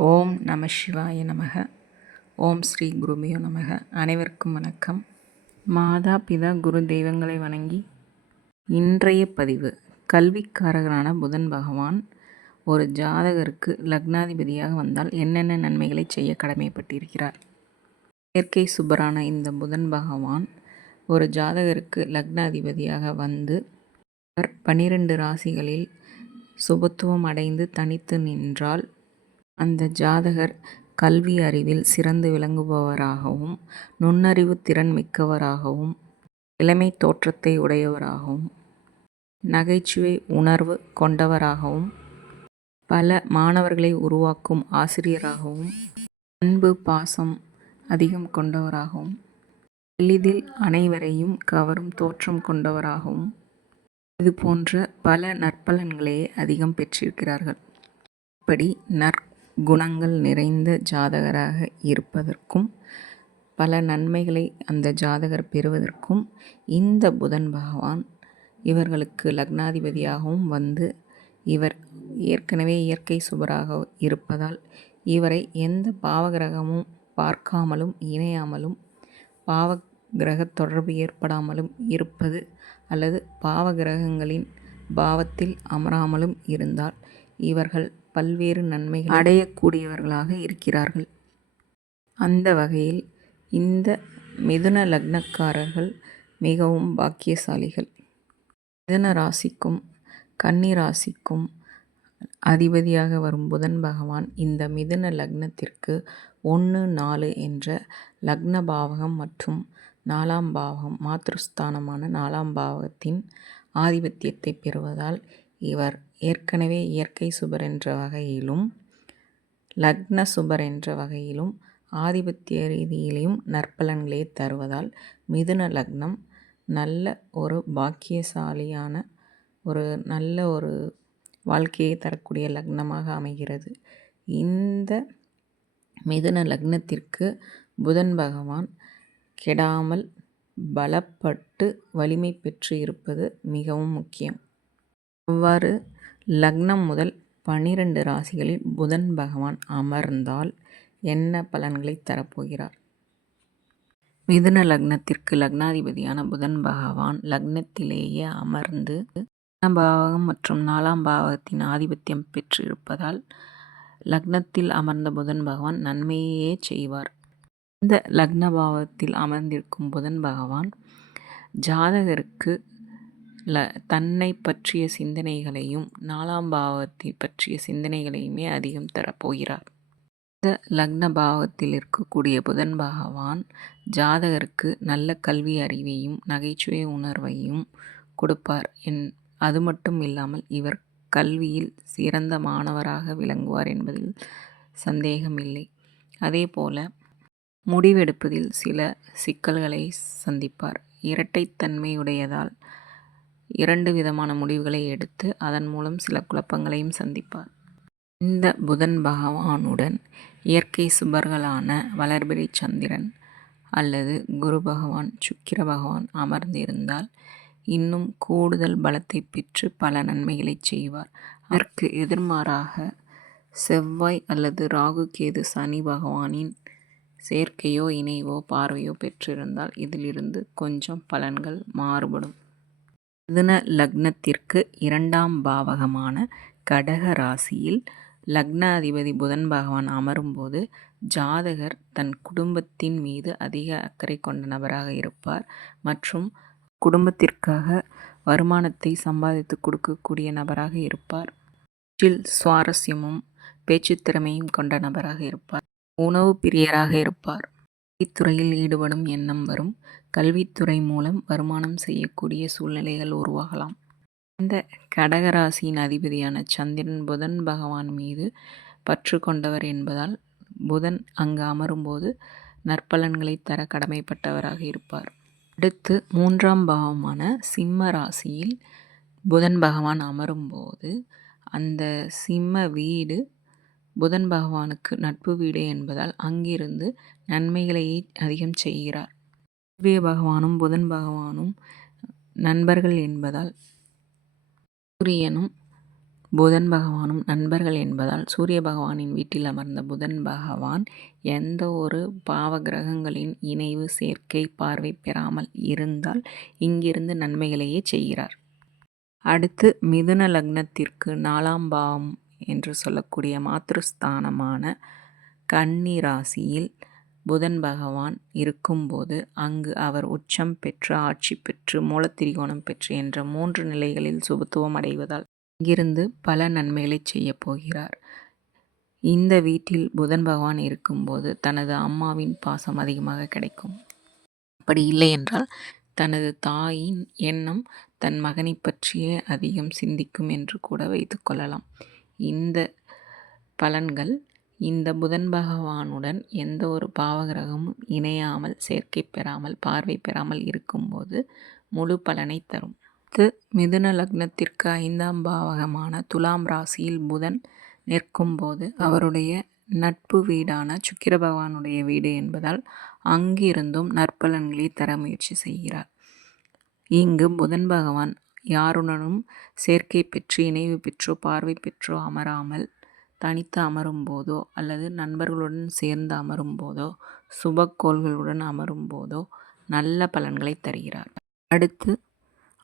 ஓம் நம சிவாய நமக. ஓம் ஸ்ரீ குருபியோ நமக. அனைவருக்கும் வணக்கம். மாதா பிதா குரு தெய்வங்களை வணங்கி இன்றைய பதிவு. கல்விக்காரகரான புதன் பகவான் ஒரு ஜாதகருக்கு லக்னாதிபதியாக வந்தால் என்னென்ன நன்மைகளை செய்ய கடமைப்பட்டிருக்கிறார்? இயற்கை சுபரான இந்த புதன் பகவான் ஒரு ஜாதகருக்கு லக்னாதிபதியாக வந்து அவர் பனிரெண்டு ராசிகளில் சுபத்துவம் அடைந்து தனித்து நின்றால் அந்த ஜாதகர் கல்வி அறிவில் சிறந்து விளங்குபவராகவும் நுண்ணறிவு திறன் மிக்கவராகவும் இளமை தோற்றத்தை உடையவராகவும் நகைச்சுவை உணர்வு கொண்டவராகவும் பல மாணவர்களை உருவாக்கும் ஆசிரியராகவும் அன்பு பாசம் அதிகம் கொண்டவராகவும் எளிதில் அனைவரையும் கவரும் தோற்றம் கொண்டவராகவும் இது போன்ற பல நற்பலன்களையே அதிகம் பெற்றிருக்கிறார்கள். இப்படி நற் குணங்கள் நிறைந்த ஜாதகராக இருப்பதற்கும் பல நன்மைகளை அந்த ஜாதகர் பெறுவதற்கும் இந்த புதன் பகவான் இவர்களுக்கு லக்னாதிபதியாகவும் வந்து இவர் ஏற்கனவே இயற்கை சுபராக இருப்பதால் இவரை எந்த பாவகிரகமும் பார்க்காமலும் இணையாமலும் பாவ கிரக தொடர்பு ஏற்படாமலும் இருப்பது அல்லது பாவ கிரகங்களின் பாவத்தில் அமராமலும் இருந்தால் இவர்கள் பல்வேறு நன்மைகள் அடையக்கூடியவர்களாக இருக்கிறார்கள். அந்த வகையில் இந்த மிதுன லக்னக்காரர்கள் மிகவும் பாக்கியசாலிகள். மிதுன ராசிக்கும் கன்னி ராசிக்கும் அதிபதியாக வரும் புதன் பகவான் இந்த மிதுன லக்னத்திற்கு ஒன்று நாலு என்ற லக்ன பாவகம் மற்றும் நாலாம் பாவகம் மாத்ருஸ்தானமான நாலாம் பாவகத்தின் ஆதிபத்தியத்தை பெறுவதால் இவர் ஏற்கனவே இயற்கை சுபர் என்ற வகையிலும் லக்ன சுபர் என்ற வகையிலும் ஆதிபத்திய ரீதியிலையும் நற்பலன்களை தருவதால் மிதுன லக்னம் நல்ல ஒரு பாக்கியசாலியான ஒரு நல்ல ஒரு வாழ்க்கையை தரக்கூடிய லக்னமாக அமைகிறது. இந்த மிதுன லக்னத்திற்கு புதன் பகவான் கெடாமல் பலப்பட்டு வலிமை பெற்று இருப்பது மிகவும் முக்கியம். அவ்வாறு லக்னம் முதல் பனிரெண்டு ராசிகளில் புதன் பகவான் அமர்ந்தால் என்ன பலன்களை தரப்போகிறார்? மிதுன லக்னத்திற்கு லக்னாதிபதியான புதன் பகவான் லக்னத்திலேயே அமர்ந்து பாவகம் மற்றும் நாலாம் பாவகத்தின் ஆதிபத்தியம் பெற்றிருப்பதால் லக்னத்தில் அமர்ந்த புதன் பகவான் நன்மையே செய்வார். இந்த லக்ன பாவத்தில் அமர்ந்திருக்கும் புதன் பகவான் ஜாதகருக்கு தன்னை பற்றிய சிந்தனைகளையும் நாலாம் பாவத்தை பற்றிய சிந்தனைகளையுமே அதிகம் தரப்போகிறார். இந்த லக்ன பாவத்தில் இருக்கக்கூடிய புதன் பகவான் ஜாதகருக்கு நல்ல கல்வி அறிவையும் நகைச்சுவை உணர்வையும் கொடுப்பார். என் அது மட்டும் இல்லாமல் இவர் கல்வியில் சிறந்த மாணவராக விளங்குவார் என்பதில் சந்தேகமில்லை அதேபோல முடிவெடுப்பதில் சில சிக்கல்களை சந்திப்பார். இரட்டைத்தன்மையுடையதால் இரண்டு விதமான முடிவுகளை எடுத்து அதன் மூலம் சில குழப்பங்களையும் சந்திப்பார். இந்த புதன் பகவானுடன் இயற்கை சுபர்களான வளர்பிறை சந்திரன் அல்லது குரு பகவான் சுக்கிர பகவான் அமர்ந்திருந்தால் இன்னும் கூடுதல் பலத்தை பெற்று பல நன்மைகளை செய்வார். அதற்கு எதிர்மாறாக செவ்வாய் அல்லது ராகு கேது சனி பகவானின் சேர்க்கையோ இணைவோ பார்வையோ பெற்றிருந்தால் இதிலிருந்து கொஞ்சம் பலன்கள் மாறுபடும். மிதுன லக்னத்திற்கு இரண்டாம் பாவகமான கடக ராசியில் லக்னாதிபதி புதன் பகவான் அமரும்போது ஜாதகர் தன் குடும்பத்தின் மீது அதிக அக்கறை கொண்ட நபராக இருப்பார். மற்றும் குடும்பத்திற்காக வருமானத்தை சம்பாதித்து கொடுக்கக்கூடிய நபராக இருப்பார். பேச்சில் சுவாரஸ்யமும் பேச்சுத்திறமையும் கொண்ட நபராக இருப்பார். உணவு பிரியராக இருப்பார். கல்வித்துறையில் ஈடுபடும் எண்ணம் வரும். கல்வித்துறை மூலம் வருமானம் செய்யக்கூடிய சூழ்நிலைகள் உருவாகலாம். இந்த கடகராசியின் அதிபதியான சந்திரன் புதன் பகவான் மீது பற்று கொண்டவர் என்பதால் புதன் அங்கு அமரும்போது நற்பலன்களை தர கடமைப்பட்டவராக இருப்பார். அடுத்து மூன்றாம் பாவமான சிம்ம ராசியில் புதன் பகவான் அமரும்போது அந்த சிம்ம வீடு புதன் பகவானுக்கு நட்பு வீடு என்பதால் அங்கிருந்து நன்மைகளையே அதிகம் செய்கிறார். சூரிய பகவானும் புதன் பகவானும் நண்பர்கள் என்பதால் சூரியனும் புதன் பகவானும் நண்பர்கள் என்பதால் சூரிய பகவானின் வீட்டில் அமர்ந்த புதன் பகவான் எந்த ஒரு பாவ கிரகங்களின் இணைவு சேர்க்கை பார்வை பெறாமல் இருந்தால் இங்கிருந்து நன்மைகளையே செய்கிறார். அடுத்து மிதுன லக்னத்திற்கு நாலாம் பாவம் என்று சொல்லக்கூடிய மாத்ருஸ்தானமான கன்னி ராசியில் புதன் பகவான் இருக்கும்போது அங்கு அவர் உச்சம் பெற்று ஆட்சி பெற்று மூலத்திரிகோணம் பெற்று என்ற மூன்று நிலைகளில் சுபத்துவம் அடைவதால் இங்கிருந்து பல நன்மைகளை செய்யப் போகிறார். இந்த வீட்டில் புதன் பகவான் இருக்கும்போது தனது அம்மாவின் பாசம் அதிகமாக கிடைக்கும். அப்படி இல்லை என்றால் தனது தாயின் எண்ணம் தன் மகனை பற்றியே அதிகம் சிந்திக்கும் என்று கூட வைத்துக்கொள்ளலாம் இந்த பலன்கள் இந்த புதன் பகவானுடன் எந்த ஒரு பாவகிரகமும் இணையாமல் சேர்க்கை பெறாமல் பார்வை பெறாமல் இருக்கும்போது முழு பலனை தரும். மிதுன லக்னத்திற்கு ஐந்தாம் பாவகமான துலாம் ராசியில் புதன் நிற்கும்போது அவருடைய நட்பு வீடான சுக்கிர பகவானுடைய வீடு என்பதால் அங்கிருந்தும் நற்பலன்களை தர முயற்சி செய்கிறார். இங்கு புதன் பகவான் யாருடனும் சேர்க்கை பெற்று இணைவு பெற்றோ பார்வை பெற்றோ அமராமல் தனித்து அமரும் போதோ அல்லது நண்பர்களுடன் சேர்ந்து அமரும் போதோ சுபக்கோள்களுடன் அமரும் போதோ நல்ல பலன்களை தருகிறார். அடுத்து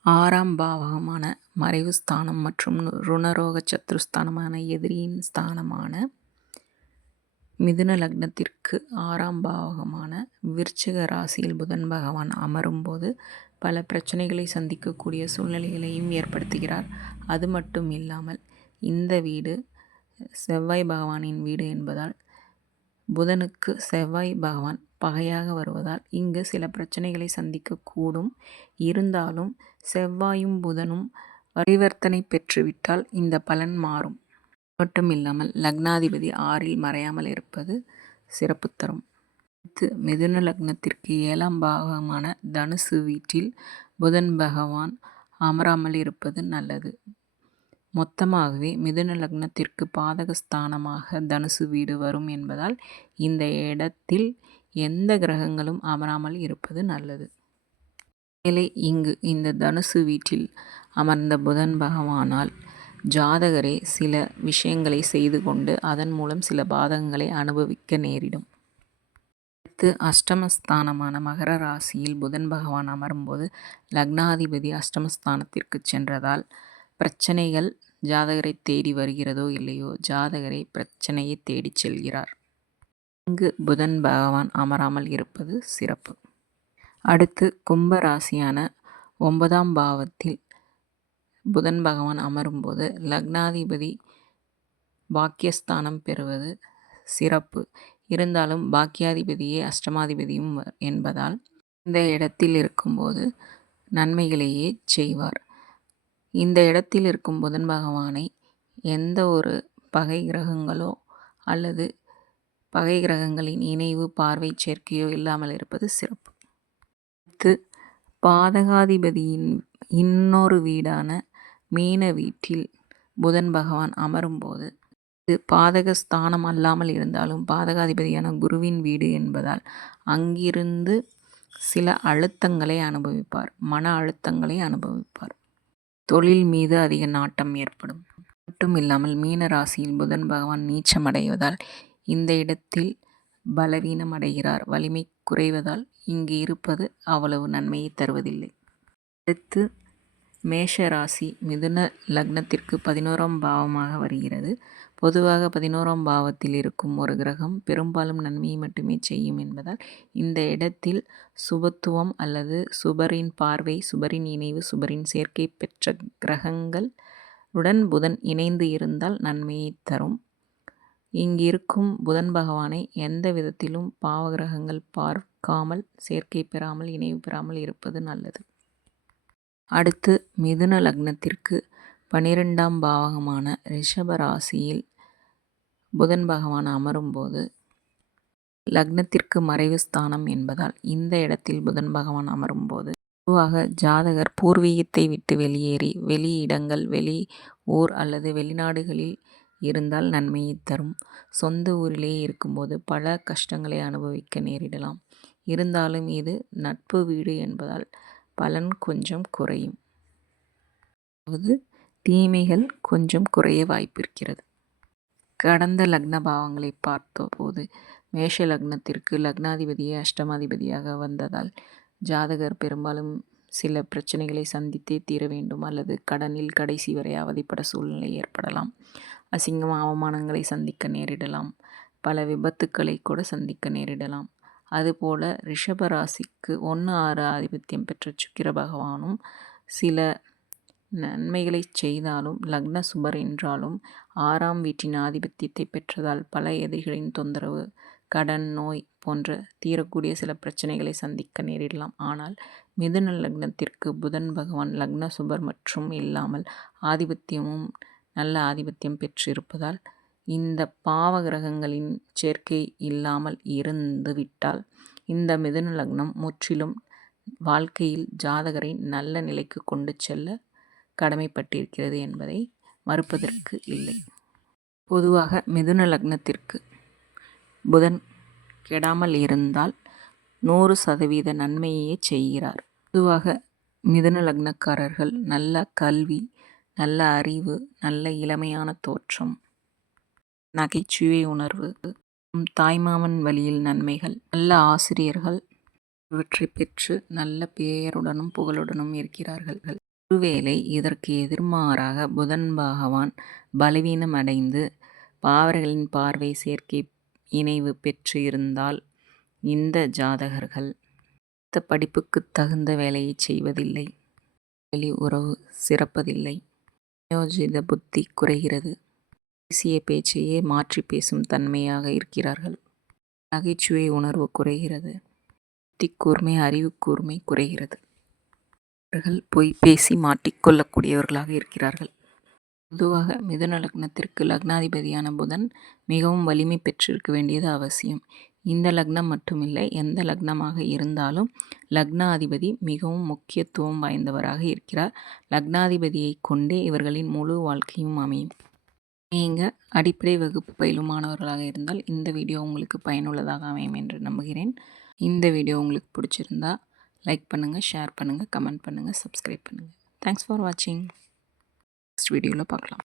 ஆறாம் பாவகமான மறைவு ஸ்தானம் மற்றும் ருணரோக சத்ருஸ்தானமான எதிரியின் ஸ்தானமான மிதுன லக்னத்திற்கு ஆறாம் பாவகமான விருச்சிக ராசியில் புதன் பகவான் அமரும்போது பல பிரச்சனைகளை சந்திக்கக்கூடிய சூழ்நிலைகளையும் ஏற்படுத்துகிறார். அது மட்டும் இல்லாமல் இந்த வீடு செவ்வாய் பகவானின் வீடு என்பதால் புதனுக்கு செவ்வாய் பகவான் பகையாக வருவதால் இங்கு சில பிரச்சனைகளை சந்திக்கக்கூடும். இருந்தாலும் செவ்வாயும் புதனும் பரிவர்த்தனை பெற்றுவிட்டால் இந்த பலன் மாறும். மட்டும் இல்லாமல் லக்னாதிபதி ஆறில் மறையாமல் இருப்பது சிறப்பு தரும். அடுத்து மிதுன லக்னத்திற்கு ஏழாம் பாகமான தனுசு வீட்டில் புதன் பகவான் அமராமல் இருப்பது நல்லது. மொத்தமாகவே மிதுன லக்னத்திற்கு பாதகஸ்தானமாக தனுசு வீடு வரும் என்பதால் இந்த இடத்தில் எந்த கிரகங்களும் அமராமல் இருப்பது நல்லது. மேலே இங்கு இந்த தனுசு வீட்டில் அமர்ந்த புதன் பகவானால் ஜாதகரே சில விஷயங்களை செய்து கொண்டு அதன் மூலம் சில பாதகங்களை அனுபவிக்க நேரிடும். அடுத்து அஷ்டமஸ்தானமான மகர ராசியில் புதன் பகவான் அமரும்போது லக்னாதிபதி அஷ்டமஸ்தானத்திற்கு சென்றதால் பிரச்சனைகள் ஜாதகரை தேடி வருகிறதோ இல்லையோ ஜாதகரை பிரச்சனையை தேடிச் செல்கிறார். இங்கு புதன் பகவான் அமராமல் இருப்பது சிறப்பு. அடுத்து கும்ப ராசியான ஒன்பதாம் பாவத்தில் புதன் பகவான் அமரும்போது லக்னாதிபதி பாக்கியஸ்தானம் பெறுவது சிறப்பு. இருந்தாலும் பாக்கியாதிபதியே அஷ்டமாதிபதியும் என்பதால் இந்த இடத்தில் இருக்கும்போது நன்மைகளையே செய்வார். இந்த இடத்தில் இருக்கும் புதன் பகவானை எந்த ஒரு பகை கிரகங்களோ அல்லது பகை கிரகங்களின் இணைவு பார்வை சேர்க்கையோ இல்லாமல் இருப்பது சிறப்பு. அடுத்து பாதகாதிபதியின் இன்னொரு வீடான மீன வீட்டில் புதன் பகவான் அமரும்போது இது பாதக ஸ்தானம் அல்லாமல் இருந்தாலும் பாதகாதிபதியான குருவின் வீடு என்பதால் அங்கிருந்து சில அழுத்தங்களை அனுபவிப்பார் மன அழுத்தங்களை அனுபவிப்பார். தொழில் மீது அதிக நாட்டம் ஏற்படும். மட்டும் இல்லாமல் மீன ராசியில் புதன் பகவான் நீச்சம் அடைவதால் இந்த இடத்தில் பலவீனம் அடைகிறார். வலிமை குறைவதால் இங்கு இருப்பது அவ்வளவு நன்மையை தருவதில்லை. அடுத்து மேஷ ராசி மிதுன லக்னத்திற்கு பதினோராம் பாவமாக வருகிறது. பொதுவாக பதினோராம் பாவத்தில் இருக்கும் ஒரு கிரகம் பெரும்பாலும் நன்மையை மட்டுமே செய்யும் என்பதால் இந்த இடத்தில் சுபத்துவம் அல்லது சுபரின் பார்வை சுபரின் இணைவு சுபரின் சேர்க்கை பெற்ற கிரகங்கள் உடன் புதன் இணைந்து இருந்தால் நன்மையை தரும். இங்கிருக்கும் புதன் பகவானை எந்த விதத்திலும் பாவகிரகங்கள் பார்க்காமல் சேர்க்கை பெறாமல் இணைவு பெறாமல் இருப்பது நல்லது. அடுத்து மிதுன லக்னத்திற்கு பனிரெண்டாம் பாவகமான ரிஷப ராசியில் புதன் பகவான் அமரும்போது லக்னத்திற்கு மறைவு ஸ்தானம் என்பதால் இந்த இடத்தில் புதன் பகவான் அமரும்போது பொதுவாக ஜாதகர் பூர்வீகத்தை விட்டு வெளியேறி வெளி இடங்கள் வெளி ஊர் அல்லது வெளிநாடுகளில் இருந்தால் நன்மையை தரும். சொந்த ஊரிலேயே இருக்கும்போது பல கஷ்டங்களை அனுபவிக்க நேரிடலாம். இருந்தாலும் இது நட்பு வீடு என்பதால் பலன் கொஞ்சம் குறையும். அதாவது தீமைகள் கொஞ்சம் குறைய வாய்ப்பிருக்கிறது. கடந்த லக்ன பாவங்களை பார்த்தபோது மேஷ லக்னத்திற்கு லக்னாதிபதியே அஷ்டமாதிபதியாக வந்ததால் ஜாதகர் பெரும்பாலும் சில பிரச்சனைகளை சந்தித்தே தீர வேண்டும் அல்லது கடனில் கடைசி வரை அவதிப்பட சூழ்நிலை ஏற்படலாம். அசிங்கம் அவமானங்களை சந்திக்க நேரிடலாம். பல விபத்துக்களை கூட சந்திக்க நேரிடலாம். அதுபோல் ரிஷபராசிக்கு ஒன்று ஆறு ஆதிபத்தியம் பெற்ற சுக்கிர பகவானும் சில நன்மைகளை செய்தாலும் லக்ன சுபர் என்றாலும் ஆறாம் வீட்டின் ஆதிபத்தியத்தை பெற்றதால் பல எதிரிகளின் தொந்தரவு கடன் நோய் போன்ற தீரக்கூடிய சில பிரச்சனைகளை சந்திக்க நேரிடலாம். ஆனால் மிதுன லக்னத்திற்கு புதன் பகவான் லக்ன சுபர் மற்றும் இல்லாமல் ஆதிபத்தியமும் நல்ல ஆதிபத்தியம் பெற்றிருப்பதால் இந்த பாவ கிரகங்களின் சேர்க்கை இல்லாமல் இருந்து விட்டால் இந்த மிதுன லக்னம் முற்றிலும் வாழ்க்கையில் ஜாதகரை நல்ல நிலைக்கு கொண்டு செல்ல கடமைப்பட்டிருக்கிறது என்பதை மறுப்பதற்கு இல்லை. பொதுவாக மிதுன லக்னத்திற்கு புதன் கெடாமல் இருந்தால் நூறு சதவீத நன்மையே செய்கிறார். பொதுவாக மிதுன லக்னக்காரர்கள் நல்ல கல்வி நல்ல அறிவு நல்ல இளமையான தோற்றம் நகைச்சுவை உணர்வு தாய்மாமன் வழியில் நன்மைகள் நல்ல ஆசிரியர்கள் இவற்றை பெற்று நல்ல பெயருடனும் புகழுடனும் இருக்கிறார்கள். ஒருவேளை இதற்கு எதிர்மாறாக புதன் பகவான் பலவீனம் அடைந்து பாவர்களின் பார்வை சேர்க்கை இணைவு பெற்று இருந்தால் இந்த ஜாதகர்கள் படிப்புக்கு தகுந்த வேலையை செய்வதில்லை. வெளி உறவு சிறப்பதில்லை. நியோஜித புத்தி குறைகிறது. பேசிய பேச்சையே மாற்றி பேசும் தன்மையாக இருக்கிறார்கள். நகைச்சுவை உணர்வு குறைகிறது. புத்திக்கூர்மை அறிவுக்கூர்மை அறிவு கூர்மை குறைகிறது. அவர்கள் பொய் பேசி மாட்டிக்கொள்ளக்கூடியவர்களாக இருக்கிறார்கள். பொதுவாக மிதுன லக்னத்திற்கு லக்னாதிபதியான புதன் மிகவும் வலிமை பெற்றிருக்க வேண்டியது அவசியம். இந்த லக்னம் மட்டுமில்லை எந்த லக்னமாக இருந்தாலும் லக்னாதிபதி மிகவும் முக்கியத்துவம் வாய்ந்தவராக இருக்கிறார். லக்னாதிபதியை கொண்டே இவர்களின் முழு வாழ்க்கையும் அமையும். நீங்கள் அடிப்படை வகுப்பு பயிலும் மாணவர்களாக இருந்தால் இந்த வீடியோ உங்களுக்கு பயனுள்ளதாக அமையும் என்று நம்புகிறேன். இந்த வீடியோ உங்களுக்கு பிடிச்சிருந்தா லைக் பண்ணுங்கள் ஷேர் பண்ணுங்கள் கமெண்ட் பண்ணுங்கள் சப்ஸ்கிரைப் பண்ணுங்கள் தேங்க்ஸ் ஃபார் வாட்சிங் நெக்ஸ்ட் வீடியோவில் பார்க்கலாம்.